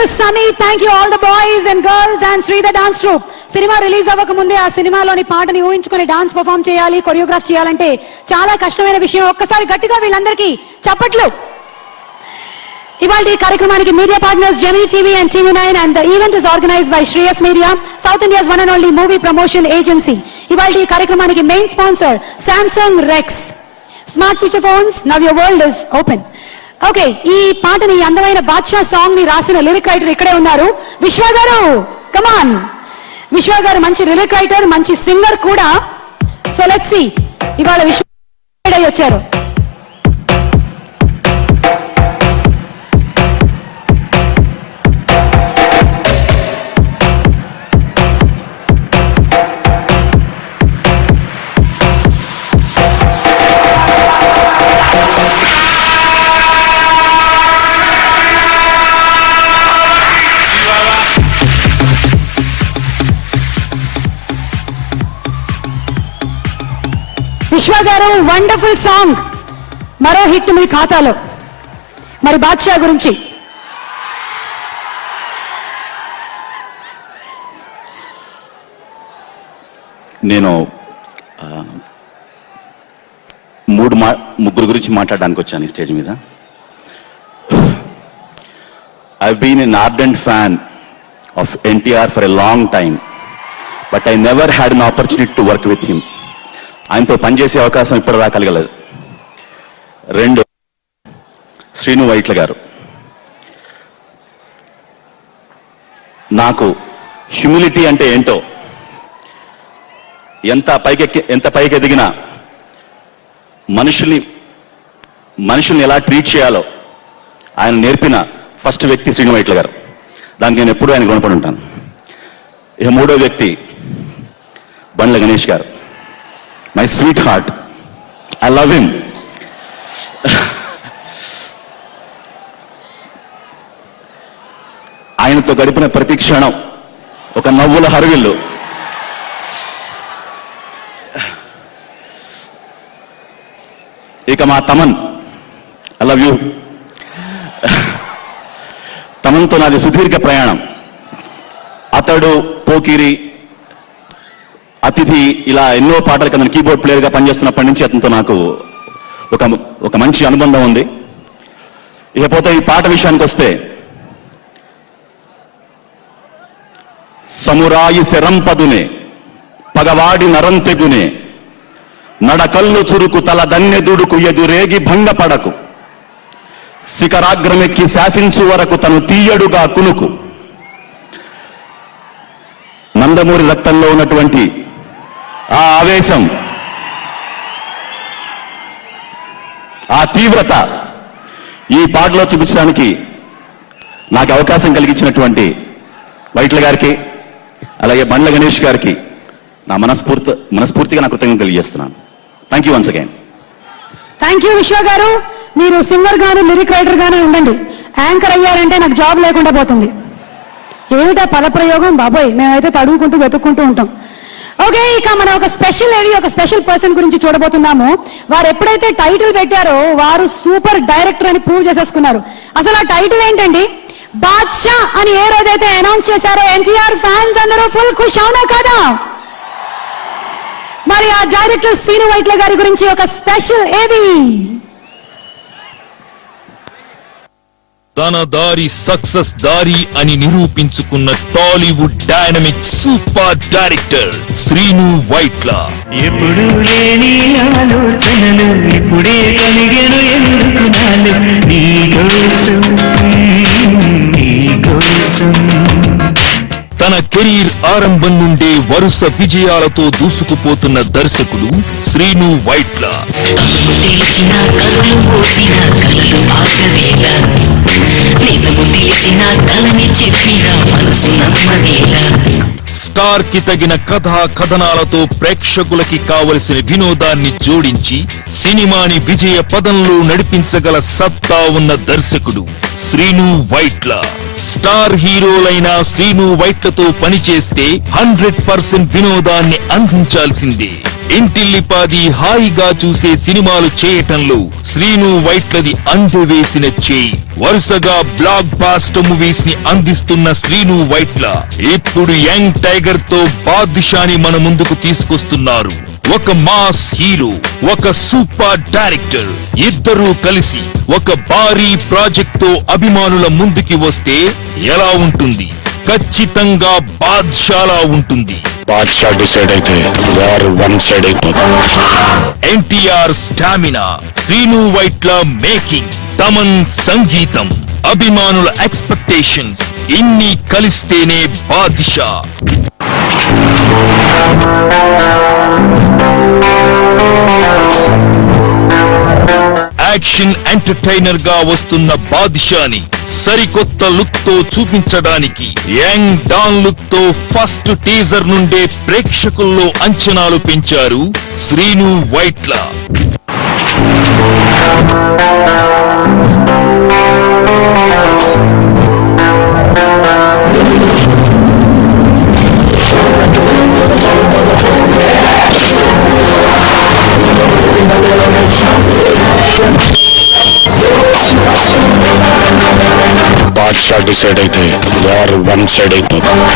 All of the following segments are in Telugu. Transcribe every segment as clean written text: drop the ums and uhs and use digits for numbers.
you Sunny, thank you all the boys and girls and Sri the dance troupe. Cinema release అవ్వక ముందే ఆ సినిమాలోని పాటని ఊహించుకొని డాన్స్ పర్ఫామ్ చేయాలి, కొరియోగ్రాఫ్ చేయాలంటే చాలా కష్టమైన విషయం. ఒక్కసారి గట్టిగా వీళ్ళందరికీ చప్పట్లు. ఇవాళ ఈ కార్యక్రమానికి media partners Gemini TV and TV9 and the event is organized by Shreyas Media, South India's one and only movie promotion agency. ఇవాళ ఈ కార్యక్రమానికి main sponsor Samsung Rex smart feature phones. Now your world is open. Okay, ఈ పాటని అందమైన బాద్షా సాంగ్ ని రాసిన లిరిక్ రైటర్ ఇక్కడే ఉన్నారు, విశ్వ గారు. కమాన్ విశ్వ గారు మంచి లిరిక్ రైటర్, మంచి సింగర్ కూడా. సో లెట్స్ సీ ఇవాళ విశ్వ వచ్చారు. విశ్వ గారు వండర్ఫుల్ సాంగ్, మరో హిట్ మీ ఖాతాలో. మరి బాద్షా గురించి నేను ముగ్గురు గురించి మాట్లాడడానికి వచ్చాను ఈ స్టేజ్ మీద. I've been an ardent fan of NTR for a long time, but I never had an opportunity to work with him. ఆయనతో పనిచేసే అవకాశం ఇప్పటిదాకా కలగలేదు. రెండు, శ్రీను వైట్ల గారు. నాకు హ్యూమిలిటీ అంటే ఏంటో, ఎంత పైకి ఎదిగినా మనుషుల్ని ఎలా ట్రీట్ చేయాలో ఆయన నేర్పిన ఫస్ట్ వ్యక్తి శ్రీను వైట్ల గారు. దానికి నేను ఎప్పుడూ ఆయన రుణపడి ఉంటాను. ఇక మూడో వ్యక్తి బండ్ల గణేష్ గారు. My sweet heart, I love him. ఆయనతో గడిపిన ప్రతి క్షణం ఒక నవ్వుల హరివిల్లు. ఇక మా తమన్, ఐ లవ్ యూ. తమన్తో నాది సుదీర్ఘ ప్రయాణం. అతడు, పోకిరి, అతిథి, ఇలా ఎన్నో పాటలకు అతను కీబోర్డ్ ప్లేయర్గా పనిచేస్తున్నప్పటి నుంచి అతనితో నాకు ఒక మంచి అనుబంధం ఉంది. ఇకపోతే ఈ పాట విషయానికి వస్తే, సమురాయి శరంపదునే పగవాడి నరం తెగునే నడకల్లు చురుకు తల దన్నెదుడుకు ఎదురేగి భంగపడకు శిఖరాగ్రమెక్కి శాసించు వరకు తను తీయడుగా కునుకు. నందమూరి రక్తంలో ఉన్నటువంటి ఆ ఆవేశం, ఆ తీవ్రత ఈ పాటలో చూపించడానికి నాకు అవకాశం కలిగించినటువంటి వైట్ల గారికి, అలాగే బండ్ల గణేష్ గారికి నా మనస్ఫూర్తిగా నా కృతజ్ఞతలు తెలియజేస్తున్నాను. Thank you once again. Thank you విశ్వ గారు. మీరు సింగర్ గాను లిరిక్ రైటర్ గానే ఉండండి, యాంకర్ అయ్యారంటే నాకు జాబ్ లేకుండా పోతుంది. ఏమిటా పదప్రయోగం బాబోయ్, మేమైతే తడుముకుంటూ వెతుక్కుంటూ ఉంటాం. ఓకే, ఇక మనం ఒక స్పెషల్ పర్సన్ గురించి చూడబోతున్నాము. వారు ఎప్పుడైతే టైటిల్ పెట్టారో వారు సూపర్ డైరెక్టర్ అని ప్రూవ్ చేసేసుకున్నారు. అసలు ఆ టైటిల్ ఏంటండి? బాద్షా అని ఏ రోజైతే అనౌన్స్ చేశారో ఎన్టీఆర్ ఫ్యాన్స్ అందరూ ఫుల్ ఖుష్ అవునా కదా? మరి ఆ డైరెక్టర్ శ్రీను వైట్ల గారి గురించి ఒక స్పెషల్ ఏవి. తన దారి సక్సెస్ దారి అని నిరూపించుకున్న Tollywood dynamic super director Srinu Vaitla. ఎప్పుడు లేని ఆలోచనలు ఇప్పుడే కలిగెను ఎందుకునాలు నీ కోసం. తన కెరీర్ ఆరంభం నుండే వరుస విజయాలతో దూసుకుపోతున్న దర్శకుడు శ్రీను వైట్ల. స్టార్ కి తగిన కథా కథనాలతో ప్రేక్షకులకి కావలసిన వినోదాన్ని జోడించి సినిమాని విజయ పదంలో నడిపించగల సత్తా ఉన్న దర్శకుడు శ్రీను వైట్ల. స్టార్ హీరోలైన శ్రీను వైట్లతో పనిచేస్తే 100% వినోదాన్ని అందించాల్సిందే. ఇంటిల్లిపాది హాయిగా చూసే సినిమాలు చేయటంలో శ్రీను వైట్లది అందవేసిన చేయి. వరుసగా బ్లాక్ బాస్టర్ మూవీస్ ని అందిస్తున్న శ్రీను వైట్ల ఇప్పుడు యంగ్ టైగర్ తో బాద్షాని మన ముందుకు తీసుకొస్తున్నారు. ఒక మాస్ హీరో, ఒక సూపర్ డైరెక్టర్ ఇద్దరూ కలిసి ఒక భారీ ప్రాజెక్ట్ తో అభిమానుల ముందుకి వస్తే ఎలా ఉంటుంది? ఖచ్చితంగా బాద్షాలా ఉంటుంది. బాద్షా డిసైడ్ అయితే వార్ వన్ సైడ్ అయిపోతుంది. ఎన్టీఆర్ స్టామినా, శ్రీను వైట్ల మేకింగ్, తమన్ సంగీతం, అభిమానుల ఎక్స్పెక్టేషన్స్ ఇన్ని కలిస్తేనే బాద్షా. యాక్షన్ ఎంటర్టైనర్ గా వస్తున్న బాద్షాని సరికొత్త లుక్ తో చూపించడానికి యంగ్ డాన్ లుక్ తో ఫస్ట్ టీజర్ నుండే ప్రేక్షకుల్లో అంచనాలు పెంచారు శ్రీను వైట్ల. బాద్షా డిసైడ్ అయితే వార్ వన్ సైడ్ అయిపోతుంది.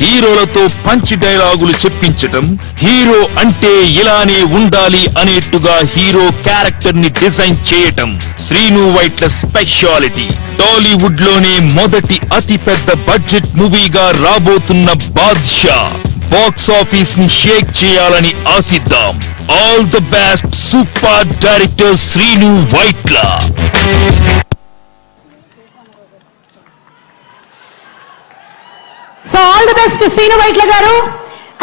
హీరోలతో పంచ్ డైలాగులు చెప్పించటం, హీరో అంటే ఇలానే ఉండాలి అనేట్టుగా హీరో క్యారెక్టర్ ని డిజైన్ చేయటం శ్రీను వైట్ల స్పెషాలిటీ. టాలీవుడ్ లోనే మొదటి అతి పెద్ద బడ్జెట్ మూవీగా రాబోతున్న బాద్షా బాక్స్ ఆఫీస్ ని షేక్ చేయాలని ఆశిద్దాం. All the best super director Srinu Vaitla. So all the best Srinu Vaitla గారు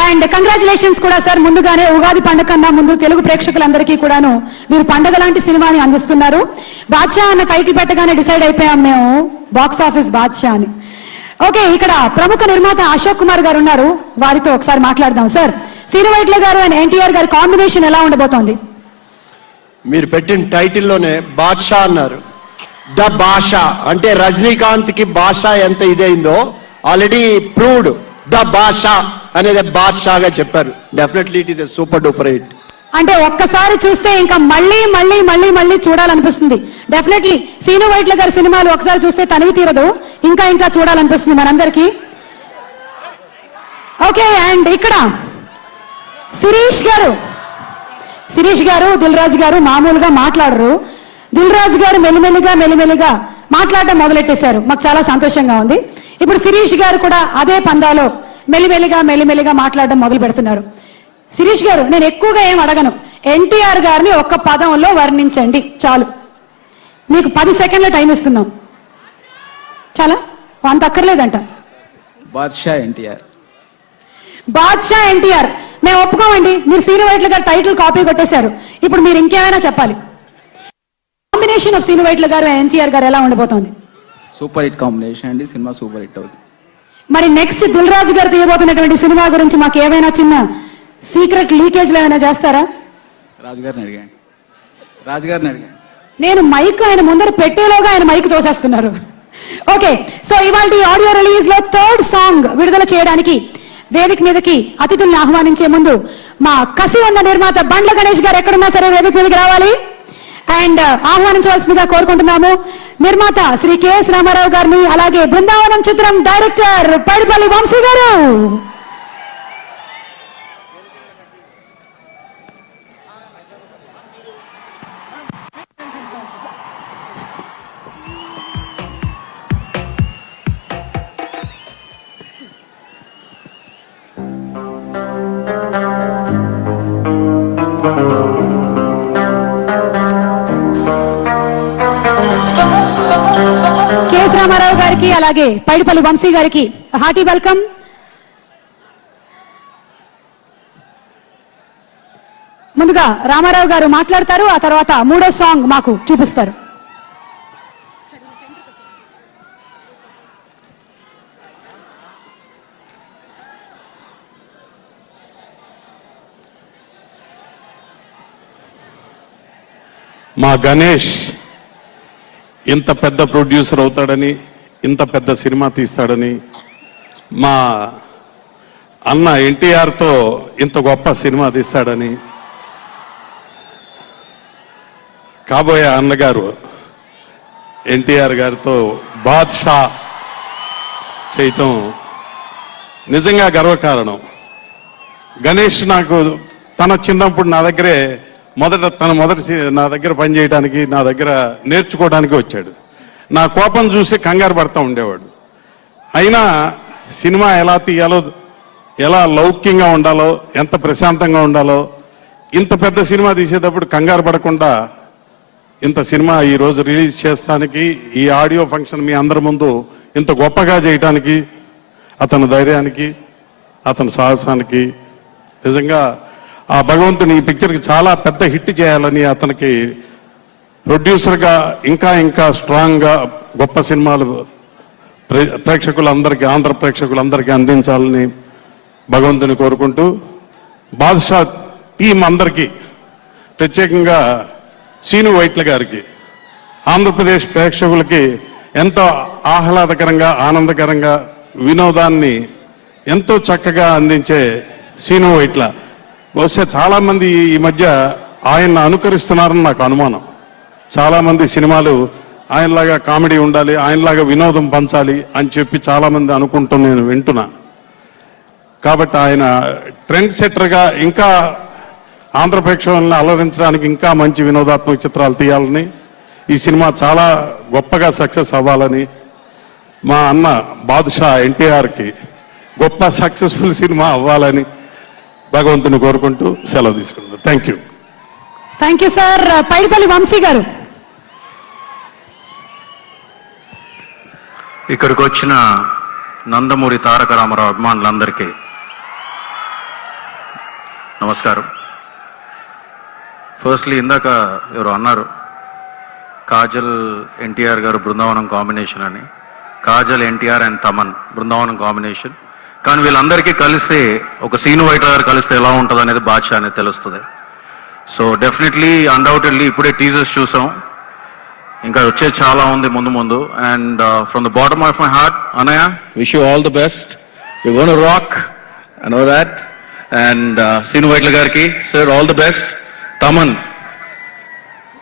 అండ్ కంగ్రాచులేషన్స్ కూడా సార్. ముందుగానే ఉగాది పండుగ కన్నా ముందు తెలుగు ప్రేక్షకులందరికీ కూడాను మీరు పండుగ లాంటి సినిమాని అందిస్తున్నారు. బాద్షా అన్న టైటిల్ పెట్టగానే డిసైడ్ అయిపోయాం మేము, బాక్స్ ఆఫీస్ బాద్షా అని. ఓకే, ఇక్కడ ప్రముఖ నిర్మాత అశోక్ కుమార్ గారు ఉన్నారు, వారితో ఒకసారి మాట్లాడదాం. సార్, శ్రీను వైట్ల గారు అండ్ ఎన్టీఆర్ గారి కాంబినేషన్ ఎలా ఉండబోతోంది? మీరు పెట్టిన టైటిల్లోనే బాద్షా అన్నారు. ద భాష అంటే రజనీకాంత్ కి భాష ఎంత ఇదైందో ఆల్రెడీ ప్రూవ్డ్. ద భాష అనేది బాద్షాగా చెప్పారు. Definitely it is a super duper hit. అంటే ఒక్కసారి చూస్తే ఇంకా మళ్ళీ మళ్ళీ మళ్ళీ మళ్ళీ చూడాలనిపిస్తుంది. డెఫినెట్లీ శ్రీను వైట్ల గారి సినిమాలు ఒకసారి చూస్తే తనివి తీరదు, ఇంకా ఇంకా చూడాలనిపిస్తుంది మనందరికీ. ఓకే, అండ్ ఇక్కడ శిరీష్ గారు దిల్ రాజు గారు మామూలుగా మాట్లాడరు. దిల్ రాజు గారు మెల్లిమెల్లిగా మాట్లాడడం మొదలెట్టేశారు. మాకు చాలా సంతోషంగా ఉంది. ఇప్పుడు శిరీష్ గారు కూడా అదే పందాలో మెల్లిమెల్లిగా మాట్లాడడం మొదలు పెడుతున్నారు. శిరీష్ గారు, నేను ఎక్కువగా ఏం అడగను, ఎన్టీఆర్ గారిని ఒక్క పదంలో వర్ణించండి చాలు. మీకు 10 సెకండ్ల టైం ఇస్తున్నాం. చాలా అంత అక్కర్లేదంట. బాద్షా ఎన్టీఆర్. మేము ఒప్పుకోమండి. మీరు శ్రీను వైట్ల గారు టైటిల్ కాపీ కొట్టేశారు. ఇప్పుడు మీరు ఇంకేమైనా చెప్పాలి. కాంబినేషన్ ఆఫ్ శ్రీను వైట్ల గారు ఎన్టీఆర్ గారు ఎలా ఉండబోతోంది? సూపర్ హిట్ కాంబినేషన్ అండి, సినిమా సూపర్ హిట్ అవుతుంది. మరి నెక్స్ట్ దిల్ రాజు గారు తీయబోతున్నటువంటి సినిమా గురించి మాకు ఏమైనా చిన్న సీక్రెట్ లీకేజ్లు ఏమైనా చేస్తారా? రాజుగారిని అడిగాను. నేను మైక్ ఆయన ముందర పెట్టేలోగా ఆయన మైక్ తోసేస్తున్నారు. ఓకే, సో ఇవాళ ఆడియో రిలీజ్ లో 3rd సాంగ్ విడుదల చేయడానికి వేదిక మీదకి అతిథుల్ని ఆహ్వానించే ముందు మా కసి ఉన్న నిర్మాత బండ్ల గణేష్ గారు ఎక్కడున్నా సరే వేదిక మీదకి రావాలి అండ్ ఆహ్వానించవలసిందిగా కోరుకుంటున్నాము. నిర్మాత శ్రీ కెఎస్ రామారావు గారిని, అలాగే బృందావనం చిత్రం డైరెక్టర్ పైడిపల్లి వంశీ గారు. రామారావు గారికి అలాగే పైడిపల్లి వంశీ గారికి హార్టీ వెల్కమ్. ముందుగా రామారావు గారు మాట్లాడతారు, ఆ తర్వాత 3వ సాంగ్ మాకు చూపిస్తారు. మా గణేష్ ఇంత పెద్ద ప్రొడ్యూసర్ అవుతాడని, ఇంత పెద్ద సినిమా తీస్తాడని మా అన్న ఎన్టీఆర్తో ఇంత గొప్ప సినిమా తీస్తాడని, కాబోయే అన్నగారు ఎన్టీఆర్ గారితో బాద్షా చేయటం నిజంగా గర్వకారణం. గణేష్ నాకు తన చిన్నప్పుడు నా దగ్గరే నా దగ్గర పనిచేయడానికి, నా దగ్గర నేర్చుకోవడానికి వచ్చాడు. నా కోపం చూసి కంగారు పడతా ఉండేవాడు. అయినా సినిమా ఎలా తీయాలో, ఎలా లౌక్యంగా ఉండాలో, ఎంత ప్రశాంతంగా ఉండాలో, ఇంత పెద్ద సినిమా తీసేటప్పుడు కంగారు పడకుండా ఇంత సినిమా ఈరోజు రిలీజ్ చేస్తానికి, ఈ ఆడియో ఫంక్షన్ మీ అందరి ముందు ఇంత గొప్పగా చేయటానికి, అతని ధైర్యానికి, అతని సాహసానికి నిజంగా ఆ భగవంతుని ఈ పిక్చర్కి చాలా పెద్ద హిట్ చేయాలని, అతనికి ప్రొడ్యూసర్గా ఇంకా ఇంకా స్ట్రాంగ్గా గొప్ప సినిమాలు ప్రేక్షకులందరికీ, ఆంధ్ర ప్రేక్షకులందరికీ అందించాలని భగవంతుని కోరుకుంటూ, బాద్షా టీం అందరికీ, ప్రత్యేకంగా శ్రీను వైట్ల గారికి, ఆంధ్రప్రదేశ్ ప్రేక్షకులకి ఎంతో ఆహ్లాదకరంగా, ఆనందకరంగా, వినోదాన్ని ఎంతో చక్కగా అందించే శ్రీను వైట్ల, బహుశా చాలామంది ఈ మధ్య ఆయన్ని అనుకరిస్తున్నారని నాకు అనుమానం. చాలామంది సినిమాలు ఆయనలాగా కామెడీ ఉండాలి, ఆయనలాగా వినోదం పంచాలి అని చెప్పి చాలామంది అనుకుంటూ నేను వింటున్నా. కాబట్టి ఆయన ట్రెండ్ సెట్టర్గా ఇంకా ఆంధ్ర ప్రేక్షకులను అలరించడానికి ఇంకా మంచి వినోదాత్మక చిత్రాలు తీయాలని, ఈ సినిమా చాలా గొప్పగా సక్సెస్ అవ్వాలని, మా అన్న బాద్షా ఎన్టీఆర్కి గొప్ప సక్సెస్ఫుల్ సినిమా అవ్వాలని భగవంతుని కోరుకుంటూ సెలవు తీసుకుంటాను. Thank you sir. Paidipalli Vamsi garu. ఇక్కడికి వచ్చిన నందమూరి తారక రామారావు అభిమానులందరికీ నమస్కారం. ఫస్ట్లీ ఇందాక ఎవరు అన్నారు కాజల్ ఎన్టీఆర్ గారు బృందావనం కాంబినేషన్ అని. Kajal, NTR and Thaman Brindavanam combination. కానీ వీళ్ళందరికీ కలిస్తే, ఒక శ్రీను వైట్ల గారు కలిస్తే ఎలా ఉంటుంది అనేది బాద్షా అనేది తెలుస్తుంది. సో డెఫినెట్లీ, అన్డౌటెడ్లీ ఇప్పుడే టీజర్స్ చూసాం, ఇంకా వచ్చేది చాలా ఉంది ముందు ముందు. And from the bottom of my heart, అన్నయ్య, wish you all the best. You gonna rock, I know that. And Srinu Vaitla గారికి, sir, all the best.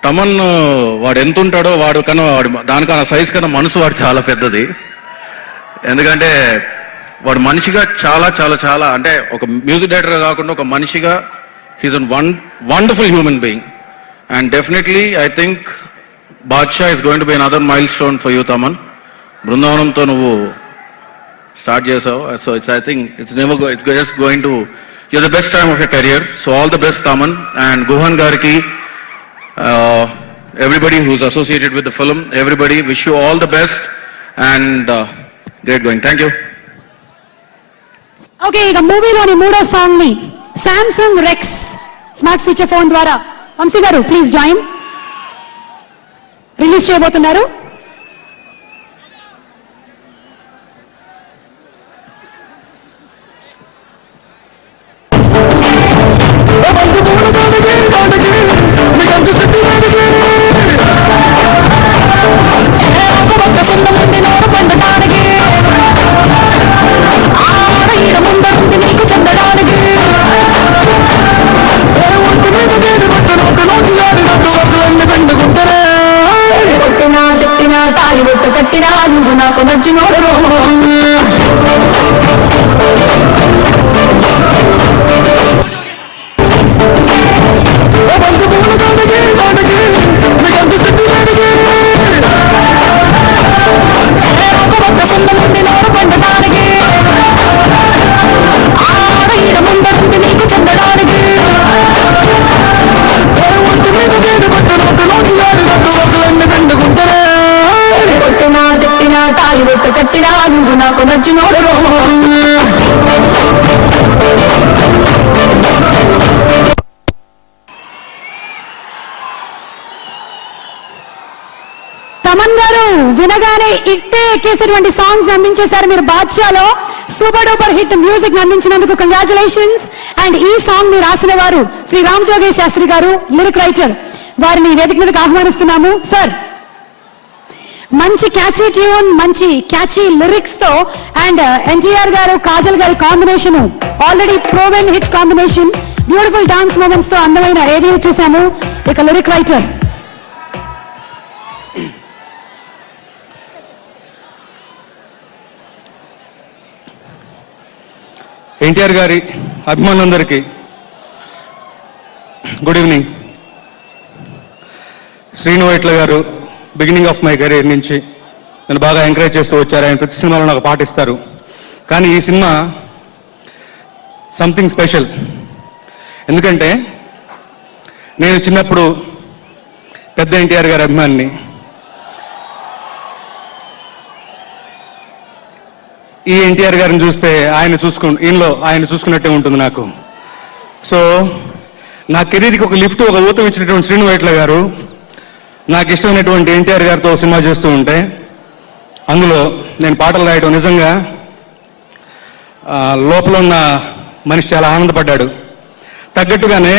Thaman వాడు ఎంత ఉంటాడో, వాడు దానికన్నా సైజ్ కన్నా మనసు వాడు చాలా పెద్దది. ఎందుకంటే వాడు మనిషిగా చాలా చాలా చాలా, అంటే ఒక మ్యూజిక్ డైరెక్టర్ కాకుండా ఒక మనిషిగా he's an wonderful human being. And definitely I think Baadshah is going to be another milestone for you Thaman. బృందావనంతో నువ్వు స్టార్ట్ చేసావు. So I think it's just going to you're the best time of your career. So all the best, Taman. And Guhan Garki, everybody who's associated with the film, everybody, wish you all the best and great going. Thank you. Okay, ఇక మూవీలోని మూడో సాంగ్ ని Samsung rex smart feature phone ద్వారా వంశీ గారు ప్లీజ్ జాయిన్ రిలీజ్ చేయబోతున్నారు. కట్టినా నువ్వు నాకు నచ్చినోడు. కట్టినా నువ్వు నాకు నచ్చినోడు. తమన్ గారు వినగానే ఇట్టే ఎక్కేసేటువంటి సాంగ్స్ అందించేశారు మీరు బాద్షాలో. సూపర్ డూపర్ హిట్ మ్యూజిక్ అందించినందుకు కంగ్రాచులేషన్స్. అండ్ ఈ సాంగ్ ని రాసిన వారు శ్రీ రామ్ జోగేష్ శాస్త్రి గారు, లిరిక్ రైటర్. వారిని వేదిక మీదకి ఆహ్వానిస్తున్నాము. సార్, మంచి క్యాచీ ట్యూన్, మంచి క్యాచీ లిరిక్స్ తో అండ్ ఎన్టీఆర్ గారు కాజల్ గారి combination already proven hit combination, beautiful dance moments తో అందమైన ఏరియా చూసాము. ఇక లిరిక్ రైటర్ ఎన్టీఆర్ గారి అభిమానులందరికీ గుడ్ ఈవినింగ్. శ్రీను వైట్ల గారు బిగినింగ్ ఆఫ్ మై కెరీర్ నుంచి నన్ను బాగా ఎంకరేజ్ చేస్తూ వచ్చారు. ఆయన ప్రతి సినిమాలో నాకు పాట ఇస్తారు. కానీ ఈ సినిమా సంథింగ్ స్పెషల్. ఎందుకంటే నేను చిన్నప్పుడు పెద్ద ఎన్టీఆర్ గారి అభిమానిని. ఈ ఎన్టీఆర్ గారిని చూస్తే ఈయనలో ఆయన చూసుకున్నట్టే ఉంటుంది నాకు. సో నా కెరీర్కి ఒక లిఫ్ట్, ఒక ఊతం ఇచ్చినటువంటి శ్రీను వైట్ల గారు నాకు ఇష్టమైనటువంటి ఎన్టీఆర్ గారితో సినిమా చేస్తూ ఉంటే అందులో నేను పాటలు రాయడం నిజంగా లోపల ఉన్న మనిషి చాలా ఆనందపడ్డాడు. తగ్గట్టుగానే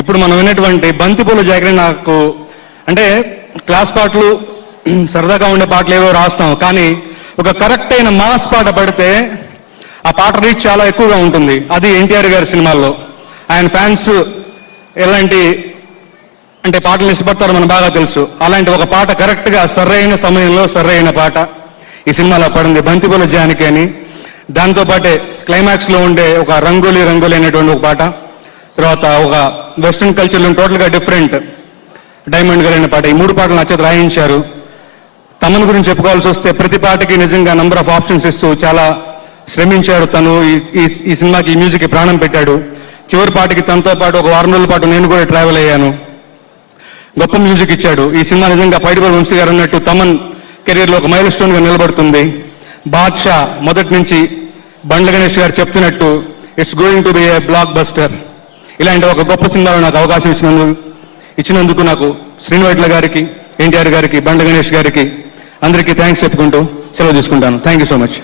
ఇప్పుడు మనం విన్నటువంటి బంతిపూల జాగరణ నాకు అంటే క్లాస్ పాటలు సరదాగా ఉండే పాటలు ఏవో రాస్తాం, కానీ ఒక కరెక్ట్ అయిన మాస్ పాట పడితే ఆ పాట రీచ్ చాలా ఎక్కువగా ఉంటుంది. అది ఎన్టీఆర్ గారి సినిమాల్లో. ఆయన ఫ్యాన్స్ ఎలాంటి అంటే పాటలు ఇష్టపడతారో మనకు బాగా తెలుసు. అలాంటి ఒక పాట కరెక్ట్గా సరైన సమయంలో సరైన పాట ఈ సినిమాలో పడింది, బంతిపూల జానకి అని. దాంతోపాటే క్లైమాక్స్లో ఉండే ఒక రంగోలీ అనేటువంటి ఒక పాట, తర్వాత ఒక వెస్ట్రన్ కల్చర్లో టోటల్గా డిఫరెంట్ డైమండ్ గల్ అనే పాట. ఈ 3 పాటలు నా చేత రాయించారు. తమన్ గురించి చెప్పుకోవాల్సి వస్తే ప్రతి పాటకి నిజంగా నంబర్ ఆఫ్ ఆప్షన్స్ ఇస్తూ చాలా శ్రమించాడు తను. ఈ సినిమాకి ఈ మ్యూజిక్కి ప్రాణం పెట్టాడు. చివరి పాటకి తనతో పాటు ఒక 1 రోజుల పాటు నేను కూడా ట్రావెల్ అయ్యాను. గొప్ప మ్యూజిక్ ఇచ్చాడు. ఈ సినిమా నిజంగా పైడిపల్లి వంశీ గారు అన్నట్టు తమన్ కెరీర్లో ఒక మైల్ స్టోన్ గా నిలబడుతుంది. బాద్షా మొదటి నుంచి బండ్ల గణేష్ గారు చెప్తున్నట్టు it's going to B A block buster. ఇలాంటి ఒక గొప్ప సినిమాలో నాకు అవకాశం ఇచ్చినందుకు నాకు శ్రీను వైట్ల గారికి, ఎన్టీఆర్ గారికి, బండ్ల గణేష్ గారికి అందరికీ థ్యాంక్స్ చెప్పుకుంటూ సెలవు తీసుకుంటాను. Thank you so much.